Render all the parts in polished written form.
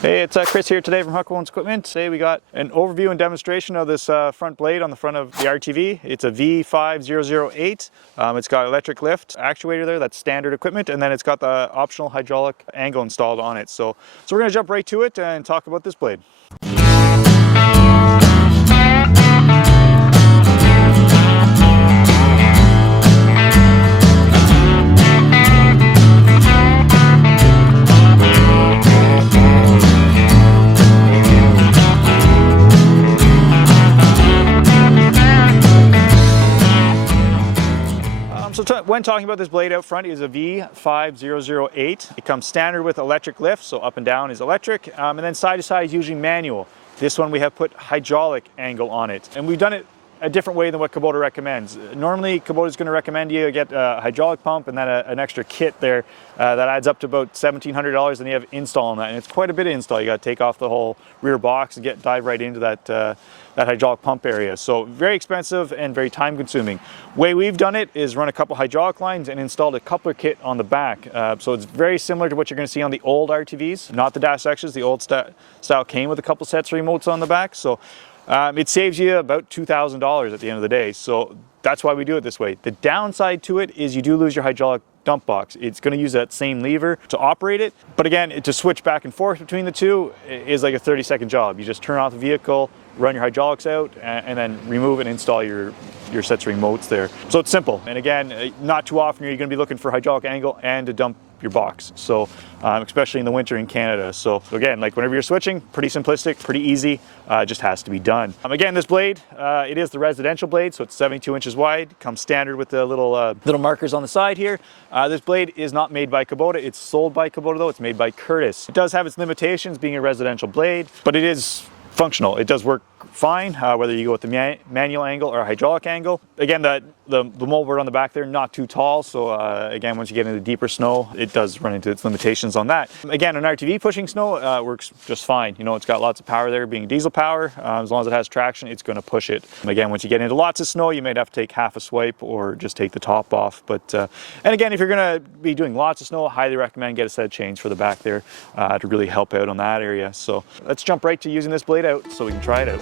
Hey, it's Chris here today from Huckabones Equipment. Today we got an overview and demonstration of this front blade on the front of the RTV. It's a V5008. It's got electric lift actuator there, that's standard equipment, and then it's got the optional hydraulic angle installed on it. So we're going to jump right to it and talk about this blade. When talking about this blade out front, it is a V5008. It comes standard with electric lift, so up and down is electric, and then side to side is usually manual. This one we have put hydraulic angle on it, and we've done it a different way than what Kubota recommends. Normally, Kubota is going to recommend you get a hydraulic pump and then an extra kit there that adds up to about $1,700, and you have install on that, and it's quite a bit of install. You got to take off the whole rear box and dive right into that hydraulic pump area. So very expensive and very time consuming. Way we've done it is run a couple hydraulic lines and installed a coupler kit on the back. So it's very similar to what you're going to see on the old RTVs, not the Dash X's. The old style came with a couple sets of remotes on the back. So it saves you about $2,000 at the end of the day. So that's why we do it this way. The downside to it is you do lose your hydraulic dump box. It's going to use that same lever to operate it. But again, to switch back and forth between the two is like a 30-second job. You just turn off the vehicle, run your hydraulics out, and then remove and install your sets of remotes there. So it's simple. And again, not too often are you going to be looking for hydraulic angle and to dump your box. So especially in the winter in Canada. So again, like whenever you're switching, pretty simplistic, pretty easy, just has to be done. Again, this blade, it is the residential blade, so it's 72 inches wide, comes standard with the little markers on the side here. This blade is not made by Kubota. It's sold by Kubota though. It's made by Curtis. It does have its limitations being a residential blade, but it is functional. It does work fine, whether you go with the manual angle or hydraulic angle. Again, the moldboard on the back there, not too tall, so again, once you get into deeper snow, it does run into its limitations on that. Again, an RTV pushing snow works just fine. You know, it's got lots of power there, being diesel power. As long as it has traction, it's going to push it. Again, once you get into lots of snow, you might have to take half a swipe or just take the top off. But and again, if you're going to be doing lots of snow, I highly recommend get a set of chains for the back there to really help out on that area. So let's jump right to using this blade out so we can try it out.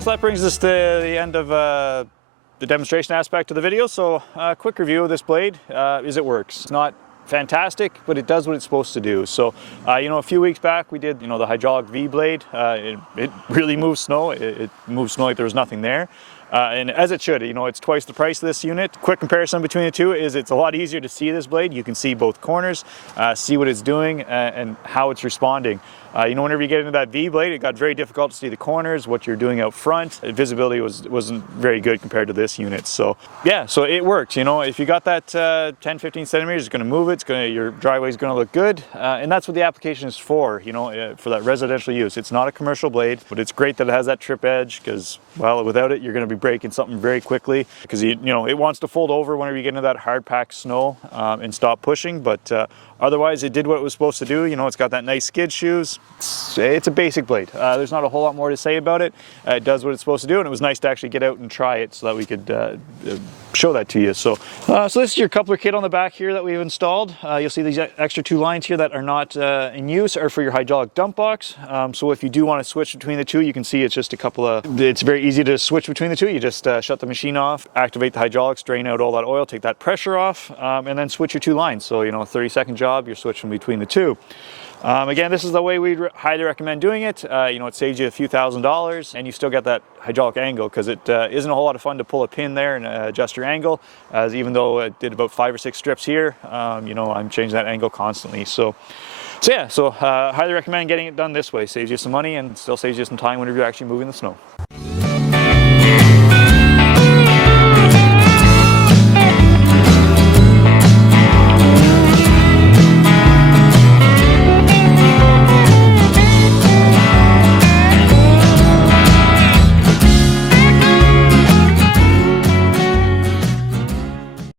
So that brings us to the end of the demonstration aspect of the video. So a quick review of this blade is it works. It's not fantastic, but it does what it's supposed to do. So you know, a few weeks back we did, you know, the hydraulic V blade. It really moves snow. It moves snow like there was nothing there. And as it should, you know, it's twice the price of this unit. Quick comparison between the two is it's a lot easier to see this blade. You can see both corners, see what it's doing and how it's responding. You know, whenever you get into that V blade, it got very difficult to see the corners, what you're doing out front. Visibility wasn't very good compared to this unit. So yeah, so it works. You know, if you got that 10-15 centimeters, it's going to move it. Your driveway is going to look good, and that's what the application is for. You know, for that residential use. It's not a commercial blade, but it's great that it has that trip edge because, well, without it, you're going to be breaking something very quickly because you know it wants to fold over whenever you get into that hard packed snow and stop pushing. But otherwise, it did what it was supposed to do. You know, it's got that nice skid shoes. It's a basic blade. There's not a whole lot more to say about it. It does what it's supposed to do, and it was nice to actually get out and try it so that we could show that to you. So this is your coupler kit on the back here that we've installed. You'll see these extra two lines here that are not in use are for your hydraulic dump box. So if you do want to switch between the two, you can see it's just a couple of, it's very easy to switch between the two. You just shut the machine off, activate the hydraulics, drain out all that oil, take that pressure off, and then switch your two lines. So, you know, a 30-second job, you're switching between the two. Again, this is the way we'd highly recommend doing it. You know, it saves you a few $1,000s and you still get that hydraulic angle because it isn't a whole lot of fun to pull a pin there and adjust your angle. As even though it did about 5 or 6 strips here, you know, I'm changing that angle constantly. So yeah, highly recommend getting it done this way. Saves you some money and still saves you some time whenever you're actually moving the snow.